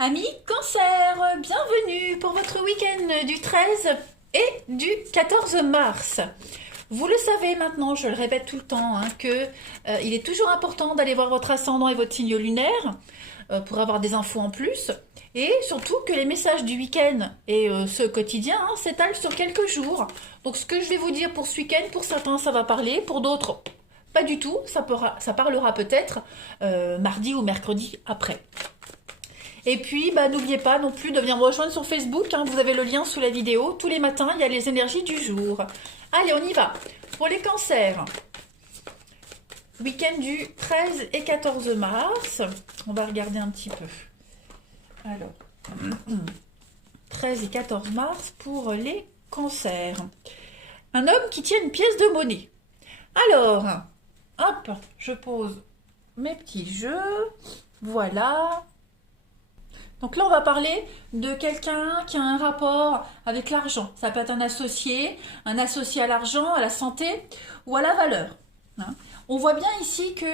Amis Cancer, bienvenue pour votre week-end du 13 et du 14 mars. Vous le savez maintenant, je le répète tout le temps, que il est toujours important d'aller voir votre ascendant et votre signe lunaire pour avoir des infos en plus. Et surtout que les messages du week-end et ce quotidien s'étalent sur quelques jours. Donc ce que je vais vous dire pour ce week-end, pour certains ça va parler, pour d'autres pas du tout, ça parlera peut-être mardi ou mercredi après. Et puis, n'oubliez pas non plus de venir me rejoindre sur Facebook. Vous avez le lien sous la vidéo. Tous les matins, il y a les énergies du jour. Allez, on y va. Pour les cancers, week-end du 13 et 14 mars. On va regarder un petit peu. Alors, 13 et 14 mars pour les cancers. Un homme qui tient une pièce de monnaie. Alors, hop, je pose mes petits jeux. Voilà. Donc là, on va parler de quelqu'un qui a un rapport avec l'argent. Ça peut être un associé à l'argent, à la santé ou à la valeur. On voit bien ici que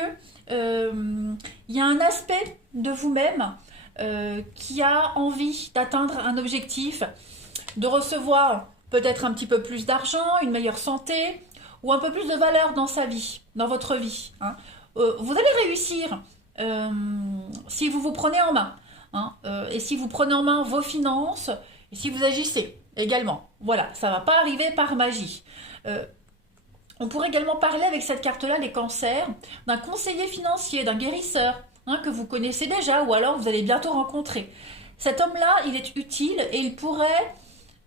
il y a un aspect de vous-même qui a envie d'atteindre un objectif, de recevoir peut-être un petit peu plus d'argent, une meilleure santé ou un peu plus de valeur dans sa vie, dans votre vie. Vous allez réussir si vous vous prenez en main. Et si vous prenez en main vos finances, et si vous agissez également. Voilà, ça ne va pas arriver par magie. On pourrait également parler avec cette carte-là, les cancers, d'un conseiller financier, d'un guérisseur, que vous connaissez déjà, ou alors vous allez bientôt rencontrer. Cet homme-là, il est utile et il pourrait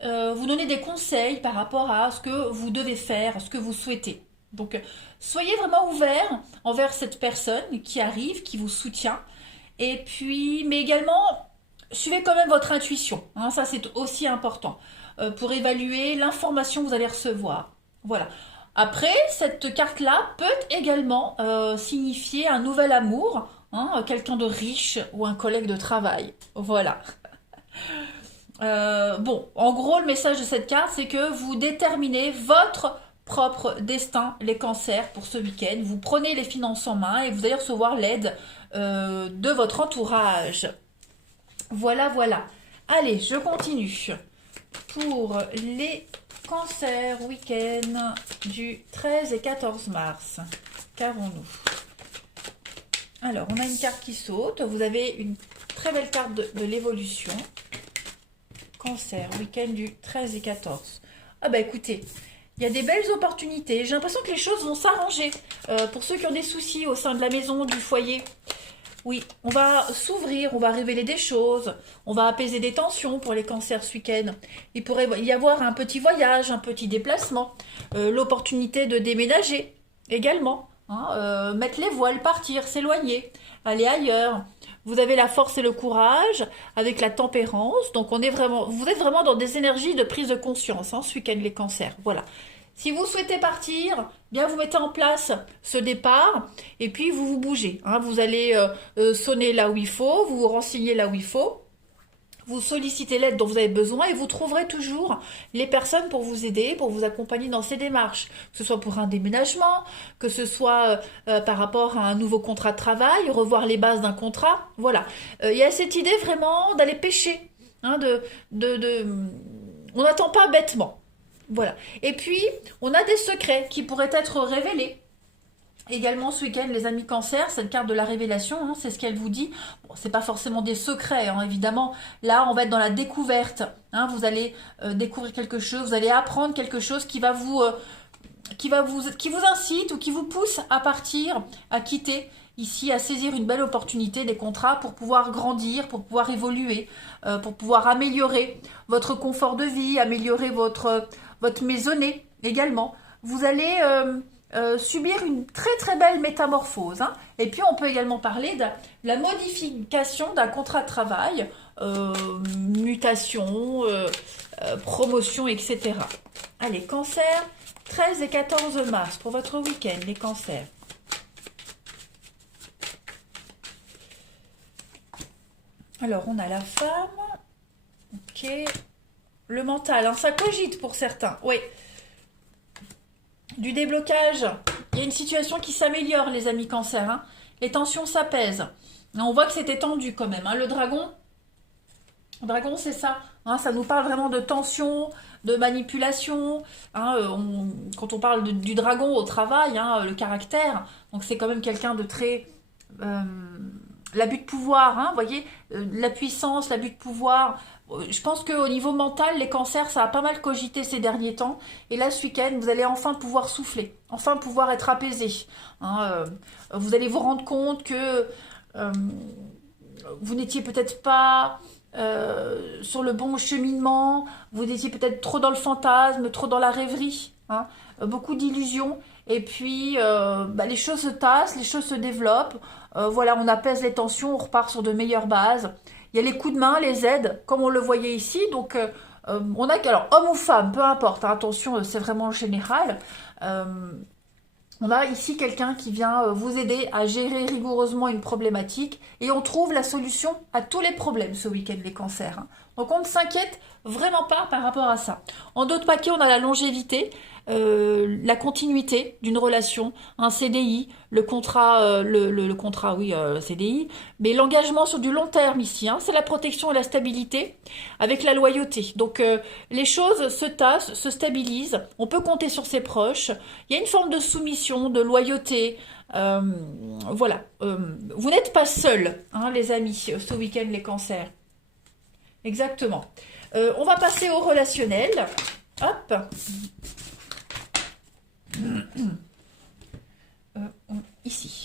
vous donner des conseils par rapport à ce que vous devez faire, ce que vous souhaitez. Donc, soyez vraiment ouvert envers cette personne qui arrive, qui vous soutient. Et puis, mais également, suivez quand même votre intuition. Ça, c'est aussi important pour évaluer l'information que vous allez recevoir. Voilà. Après, cette carte-là peut également signifier un nouvel amour, quelqu'un de riche ou un collègue de travail. Voilà. Bon, en gros, le message de cette carte, c'est que vous déterminez votre propre destin, les cancers, pour ce week-end. Vous prenez les finances en main et vous allez recevoir l'aide de votre entourage. Voilà, voilà. Allez, je continue. Pour les cancers, week-end du 13 et 14 mars. Qu'avons-nous? Alors, on a une carte qui saute. Vous avez une très belle carte de l'évolution. Cancer, week-end du 13 et 14. Ah bah écoutez, il y a des belles opportunités. J'ai l'impression que les choses vont s'arranger. Pour ceux qui ont des soucis au sein de la maison, du foyer. Oui, on va s'ouvrir, on va révéler des choses, on va apaiser des tensions pour les cancers ce week-end. Il pourrait y avoir un petit voyage, un petit déplacement, l'opportunité de déménager également, mettre les voiles, partir, s'éloigner, aller ailleurs. Vous avez la force et le courage avec la tempérance, donc vous êtes vraiment dans des énergies de prise de conscience ce week-end les cancers. Voilà. Si vous souhaitez partir, bien vous mettez en place ce départ et puis vous vous bougez. Vous allez sonner là où il faut, vous vous renseignez là où il faut, vous sollicitez l'aide dont vous avez besoin et vous trouverez toujours les personnes pour vous aider, pour vous accompagner dans ces démarches. Que ce soit pour un déménagement, que ce soit par rapport à un nouveau contrat de travail, revoir les bases d'un contrat. Voilà. Il y a cette idée vraiment d'aller pêcher. On n'attend pas bêtement. Voilà. Et puis, on a des secrets qui pourraient être révélés. Également ce week-end, les amis cancer, cette carte de la révélation, c'est ce qu'elle vous dit. Bon, c'est pas forcément des secrets, évidemment. Là, on va être dans la découverte. Vous allez découvrir quelque chose, vous allez apprendre quelque chose qui vous incite ou qui vous pousse à partir, à quitter ici, à saisir une belle opportunité des contrats pour pouvoir grandir, pour pouvoir évoluer, pour pouvoir améliorer votre confort de vie, améliorer votre maisonnée également. Vous allez subir une très très belle métamorphose. Et puis on peut également parler de la modification d'un contrat de travail, mutation, promotion, etc. Allez, cancer, 13 et 14 mars pour votre week-end, les cancers. Alors, on a la femme. Ok. Le mental, ça cogite pour certains. Oui. Du déblocage. Il y a une situation qui s'améliore, les amis cancer. Les tensions s'apaisent. On voit que c'était tendu quand même. Le dragon, Dragon, c'est ça. Hein, ça nous parle vraiment de tension, de manipulation. Hein, quand on parle du dragon au travail, hein, le caractère, donc c'est quand même quelqu'un de très... euh, l'abus de pouvoir, hein, vous voyez, la puissance, l'abus de pouvoir. Je pense qu'au niveau mental, les cancers, ça a pas mal cogité ces derniers temps. Et là, ce week-end, vous allez enfin pouvoir souffler, enfin pouvoir être apaisé. Hein, vous allez vous rendre compte que euh, vous n'étiez peut-être pas sur le bon cheminement, vous étiez peut-être trop dans le fantasme, trop dans la rêverie, hein, beaucoup d'illusions. Et puis, bah, les choses se tassent, les choses se développent. Voilà, on apaise les tensions, on repart sur de meilleures bases. Il y a les coups de main, les aides, comme on le voyait ici. Donc, on a, alors, homme ou femme, peu importe, hein, attention, c'est vraiment général. Euh, on a ici quelqu'un qui vient vous aider à gérer rigoureusement une problématique et on trouve la solution à tous les problèmes ce week-end, les cancers. Hein. Donc on ne s'inquiète vraiment pas par rapport à ça. En d'autres paquets, on a la longévité, la continuité d'une relation, un CDI, le contrat, le contrat, oui, CDI, mais l'engagement sur du long terme ici, hein, c'est la protection et la stabilité avec la loyauté. Donc les choses se tassent, se stabilisent, on peut compter sur ses proches, il y a une forme de soumission, de loyauté. Euh, voilà, vous n'êtes pas seuls, hein, les amis, ce week-end, les cancers. Exactement. On va passer au relationnel. Hop. Ici.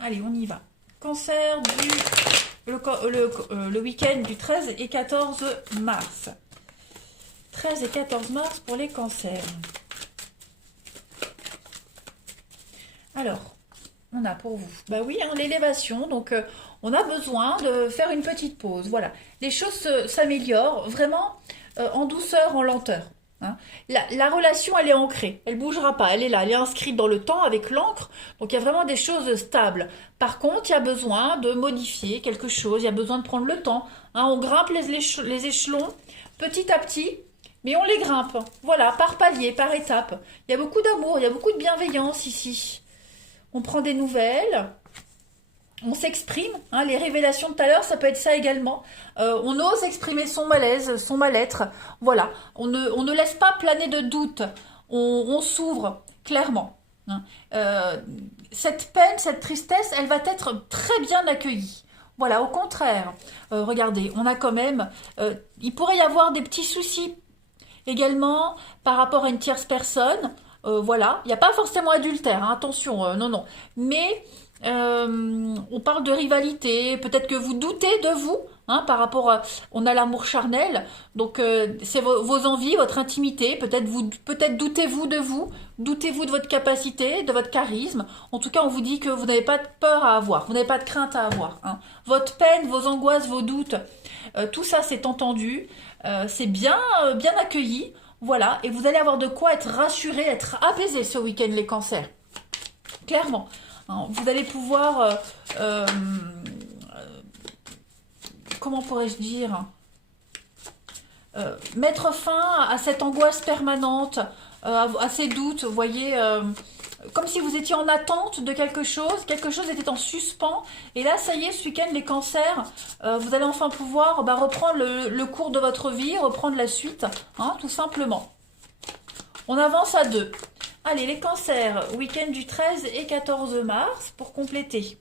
Allez, on y va. Cancer le week-end du 13 et 14 mars. 13 et 14 mars pour les cancers. Alors, on a pour vous. Bah oui, hein, l'élévation. Donc, on a besoin de faire une petite pause. Voilà. Les choses s'améliorent vraiment en douceur, en lenteur. Hein. La relation, elle est ancrée. Elle bougera pas. Elle est là. Elle est inscrite dans le temps avec l'encre. Donc, il y a vraiment des choses stables. Par contre, il y a besoin de modifier quelque chose. Il y a besoin de prendre le temps. Hein. On grimpe les échelons petit à petit. Mais on les grimpe. Voilà, par palier, par étape. Il y a beaucoup d'amour. Il y a beaucoup de bienveillance ici. On prend des nouvelles, on s'exprime, hein, les révélations de tout à l'heure, ça peut être ça également. On ose exprimer son malaise, son mal-être. Voilà, on ne laisse pas planer de doute, on s'ouvre clairement. Hein. Cette peine, cette tristesse, elle va être très bien accueillie. Voilà, au contraire, regardez, on a quand même, il pourrait y avoir des petits soucis également par rapport à une tierce personne. Voilà, il n'y a pas forcément adultère, hein, attention, non, non. Mais on parle de rivalité, peut-être que vous doutez de vous, hein, par rapport à... On a l'amour charnel, donc c'est vos envies, votre intimité, peut-être doutez-vous de vous, doutez-vous de votre capacité, de votre charisme. En tout cas, on vous dit que vous n'avez pas de peur à avoir, vous n'avez pas de crainte à avoir. Hein. Votre peine, vos angoisses, vos doutes, tout ça c'est entendu, c'est bien, bien accueilli. Voilà, et vous allez avoir de quoi être rassuré, être apaisé ce week-end, les cancers. Clairement. Hein, vous allez pouvoir... comment pourrais-je dire mettre fin à cette angoisse permanente, à ces doutes, vous voyez... comme si vous étiez en attente de quelque chose était en suspens, et là, ça y est, ce week-end, les cancers, vous allez enfin pouvoir reprendre le cours de votre vie, reprendre la suite, hein, tout simplement. On avance à 2. Allez, les cancers, week-end du 13 et 14 mars, pour compléter.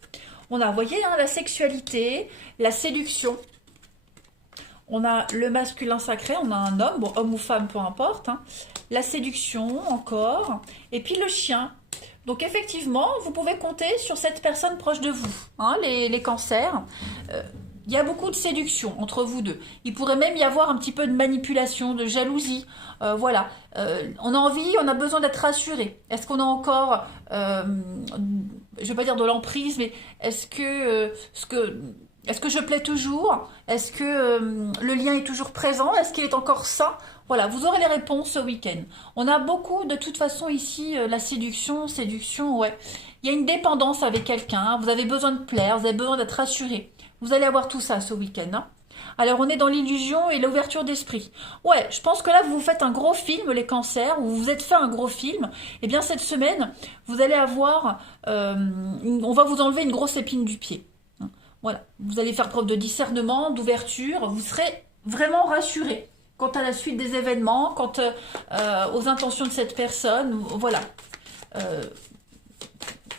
On a, vous voyez, hein, la sexualité, la séduction. On a le masculin sacré, on a un homme, bon, homme ou femme, peu importe. Hein. La séduction, encore. Et puis le chien. Donc effectivement, vous pouvez compter sur cette personne proche de vous, hein, les cancers. Il y a beaucoup de séduction entre vous deux. Il pourrait même y avoir un petit peu de manipulation, de jalousie. Voilà. On a envie, on a besoin d'être rassuré. Est-ce qu'on a encore, je ne vais pas dire de l'emprise, mais est-ce que je plais toujours? Est-ce que le lien est toujours présent? Est-ce qu'il est encore sain? Voilà, vous aurez les réponses ce week-end. On a beaucoup, de toute façon, ici, la séduction, ouais. Il y a une dépendance avec quelqu'un, vous avez besoin de plaire, vous avez besoin d'être rassuré. Vous allez avoir tout ça ce week-end. Hein. Alors, on est dans l'illusion et l'ouverture d'esprit. Ouais, je pense que là, vous vous faites un gros film, les cancers, ou vous vous êtes fait un gros film. Eh bien, cette semaine, vous allez avoir... on va vous enlever une grosse épine du pied. Voilà, vous allez faire preuve de discernement, d'ouverture, vous serez vraiment rassuré quant à la suite des événements, quant aux intentions de cette personne. Voilà. Euh,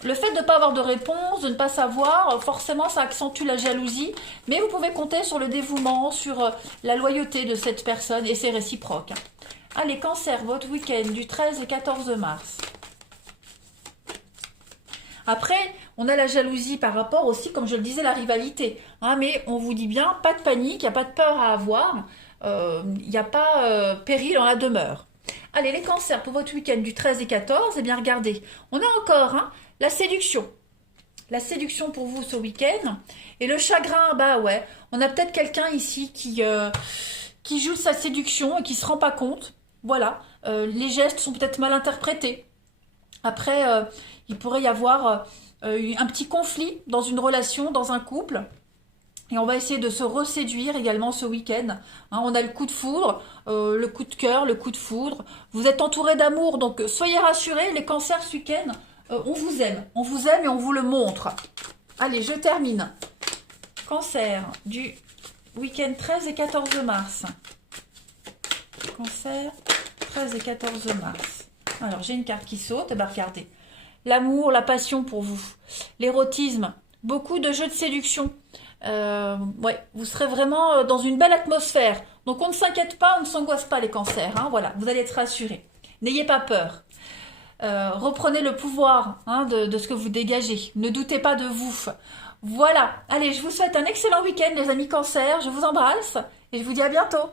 le fait de ne pas avoir de réponse, de ne pas savoir, forcément ça accentue la jalousie, mais vous pouvez compter sur le dévouement, sur la loyauté de cette personne et c'est réciproque. Allez, Cancer, votre week-end du 13 et 14 mars. Après, on a la jalousie par rapport aussi, comme je le disais, la rivalité. Hein, mais on vous dit bien, pas de panique, il n'y a pas de peur à avoir, il n'y a pas péril en la demeure. Allez, les cancers, pour votre week-end du 13 et 14, eh bien regardez, on a encore la séduction. La séduction pour vous ce week-end. Et le chagrin, bah ouais, on a peut-être quelqu'un ici qui joue sa séduction et qui ne se rend pas compte. Voilà, les gestes sont peut-être mal interprétés. Après, il pourrait y avoir un petit conflit dans une relation, dans un couple. Et on va essayer de se reséduire également ce week-end. Hein, on a le coup de foudre, le coup de cœur, le coup de foudre. Vous êtes entouré d'amour, donc soyez rassurés, les cancers ce week-end, on vous aime. On vous aime et on vous le montre. Allez, je termine. Cancer du week-end 13 et 14 mars. Cancer, 13 et 14 mars. Alors, j'ai une carte qui saute. Eh bien, regardez. L'amour, la passion pour vous. L'érotisme. Beaucoup de jeux de séduction. Ouais, vous serez vraiment dans une belle atmosphère. Donc, on ne s'inquiète pas, on ne s'angoisse pas les cancers. Hein, voilà, vous allez être rassurés. N'ayez pas peur. Reprenez le pouvoir de ce que vous dégagez. Ne doutez pas de vous. Voilà. Allez, je vous souhaite un excellent week-end, les amis cancers. Je vous embrasse et je vous dis à bientôt.